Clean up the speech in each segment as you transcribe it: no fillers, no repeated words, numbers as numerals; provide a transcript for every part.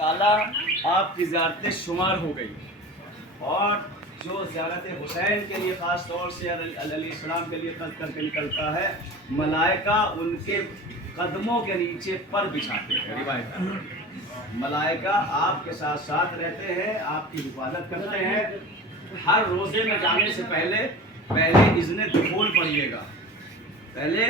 ताला आपकी ज़ियारतें शुमार हो गई। और जो ज़ियारत हुसैन के लिए ख़ास तौर से अलैहिस्सलाम के लिए क़स्द करके निकलता है, मलाइका उनके कदमों के नीचे पर बिछाते हैं। रिवायत मलाइका आपके साथ साथ रहते हैं, आपकी हिफाजत करते हैं। हर रोज़े में जाने से पहले इज़्न दुखूल पढ़िएगा, पहले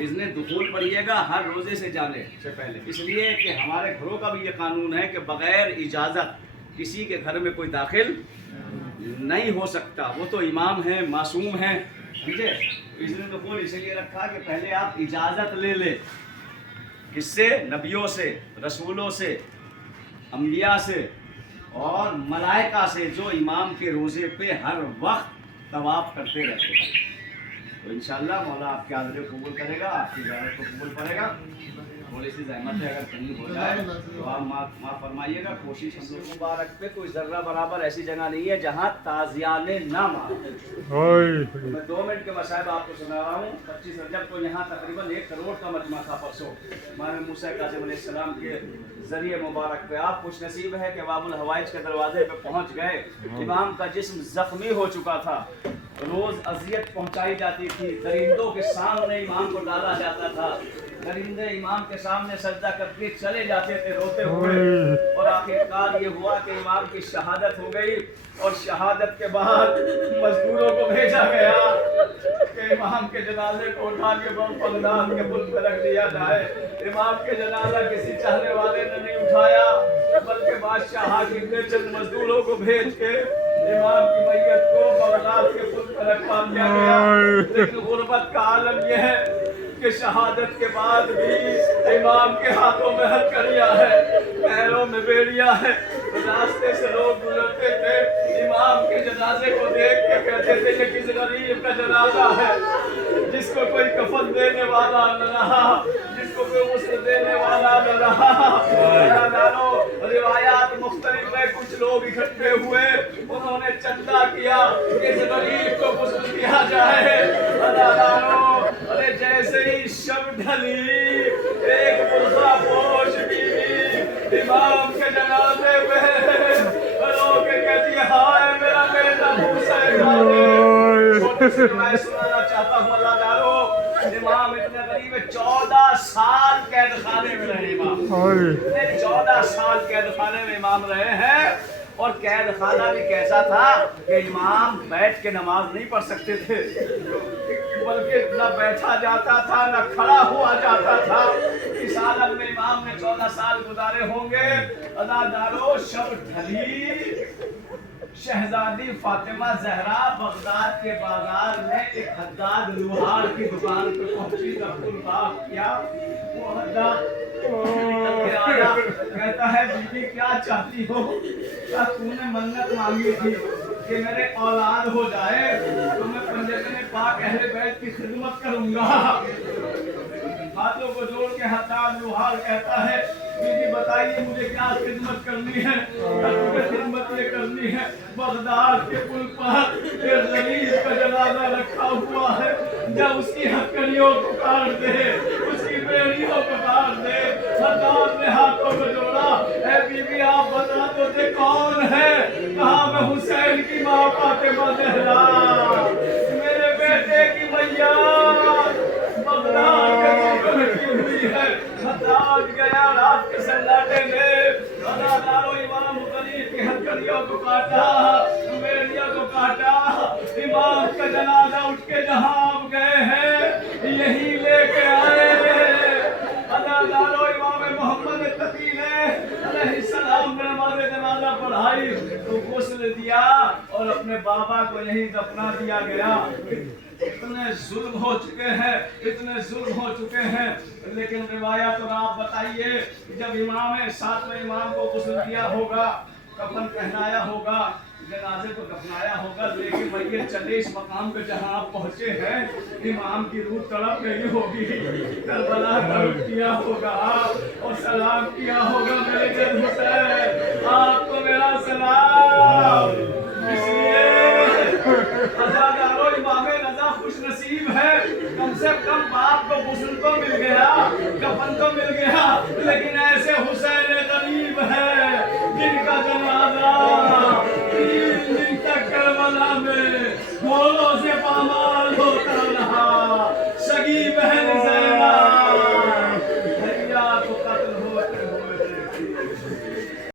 इज़्न दुखूल पढ़िएगा हर रोज़े से जाने से पहले, इसलिए कि हमारे घरों का भी ये कानून है कि बग़ैर इजाज़त किसी के घर में कोई दाखिल नहीं हो सकता। वो तो इमाम हैं, मासूम हैं, समझे। इज़्न दुखूल इसलिए रखा कि पहले आप इजाज़त ले लें, किससे? नबियों से, रसूलों से, अंबिया से और मलाइका से, जो इमाम के रोज़े पे हर वक्त तवाफ़ करते रहते हैं। तो इंशाअल्लाह मौला आपके हाज़िरी को कबूल करेगा, आपकी ज़ियारत को कबूल करेगा। थोड़ी सी ज़हमत है, अगर कहीं हो जाए तो आप माफ़ फरमाइएगा। कोशिश हम लोग मुबारक पे कोई ज़र्रा बराबर ऐसी जगह नहीं है जहाँ ताज़ियाने ना मारे। मैं 2 मिनट के मसाइब आपको सुना रहा हूँ। 25 रजब को यहाँ तकरीबन 1 करोड़ का मजमा था परसों, इमाम मूसा काज़िम अलैहिस्सलाम के ज़रिए मुबारक पे। आप खुश नसीब है कि बाबुल हवाइज के दरवाजे पे पहुँच गए। इमाम का जिस्म ज़ख्मी हो चुका था, रोज़ अजियत पहुँचाई जाती थी, दरिंदों के सामने इमाम को डाला जाता था, दरिंदे इमाम के सामने सजदा करके चले जाते थे रोते हुए। और आखिरकार ये हुआ कि इमाम की शहादत हो गई। और शहादत के बाद मजदूरों को भेजा गया कि इमाम के जनाजे को उठा के बगदाद के पुल पर रख दिया जाए। इमाम के जनाजा किसी चाहने वाले ने नहीं उठाया, बल्कि बादशाह हाकिम ने चंद मजदूरों को भेज के इमाम की मैयत को बगदाद के पुल पर रखवा दिया गया। लेकिन गुर्बत का आलम यह है कि शहादत के बाद भी इमाम के हाथों में हथकड़ियाँ है, पैरों में बेड़ियाँ है। रास्ते से लोग गुजरते थे, इमाम के जनाजे को देख के कहते थे ये किस गरीब का जनाजा है, जिसको कोई कफन देने वाला न रहा, जिसको कोई गुस्ल देने वाला न रहा। रिवायात मुख्तलिफ है, कुछ लोग इकट्ठे हुए, उन्होंने चंदा किया कि इस गरीब को गुस्ल दिया जाए। अरे जैसे ही शब ढली, एक बुर्का पोश बीवी इमाम के जनाजे में रो के कहती है, हाय मेरा बेटा मूसा छोटे से मैं सुनाना चाहता हूँ। अल्लाह जानो, इमाम इतने गरीब है, 14 साल कैद खाने में रहे इमाम। 14 साल कैद खाने में इमाम रहे हैं। और कैद खाना भी कैसा था कि इमाम बैठ के नमाज नहीं पढ़ सकते थे, बल्कि न बैठा जाता था न खड़ा हुआ जाता था। इस आलम में इमाम ने 14 साल गुजारे होंगे। अदादारो शब ढली, शहजादी फातिमा जहरा बगदाद के बाजार में एक हद्दाद लुहार की दुकान पे पहुंची, तब बात किया। वो हद्दाद कहता है, बीबी क्या चाहती हो? क्या तूने मन्नत मांगी थी कि मेरे औलाद हो जाए तो मैं पंजतने पाक अहले बैत की खिदमत करूंगा। हाथों को जोड़ के हद्दाद लुहार कहता है, बीबी बताइए मुझे क्या खिदमत करनी है? खिदमत ये करनी है, बगदाद के पुल पर एक गरीब का जनाजा रखा हुआ है, जब उसकी हथकड़ियों को काट दे, उसकी बेड़ियों को काट दे। हद्दाद ने हाथों को जोड़ा, ऐ बीबी आप बता तो दे कौन है? कहा मैं हुसैन की माँ फातिमा ज़हरा, मेरे बेटे की मैया बगदाद के रखी हुई है। हद्दाद गया रात के सन्नाटे में, अदादारो इमाम गरीब की हथकड़ियों को काटा, बेड़ियों को काटा। इमाम का जनाजा उठ के जहाँ आप गए हैं यही लेके आए। अदादारो इमाम मोहम्मद तकी ने अलैहिस्सलाम ने नमाज़ जनाजा पढ़ाई तो गुस्ल दिया और अपने बाबा को यहीं दफना दिया गया। इतने जुल्म हो चुके हैं, इतने जुल्म हो चुके हैं। लेकिन रिवायत और आप बताइए, जब इमाम है, साथ में इमाम को गुस्ल दिया होगा, कफन पहनाया होगा, जनाजे को दफनाया होगा, लेकिन भैया चले इस मकाम पे जहाँ आप पहुँचे हैं, इमाम की रूह तड़प गई होगी, करबला तड़प किया होगा और सलाम किया होगा मेरे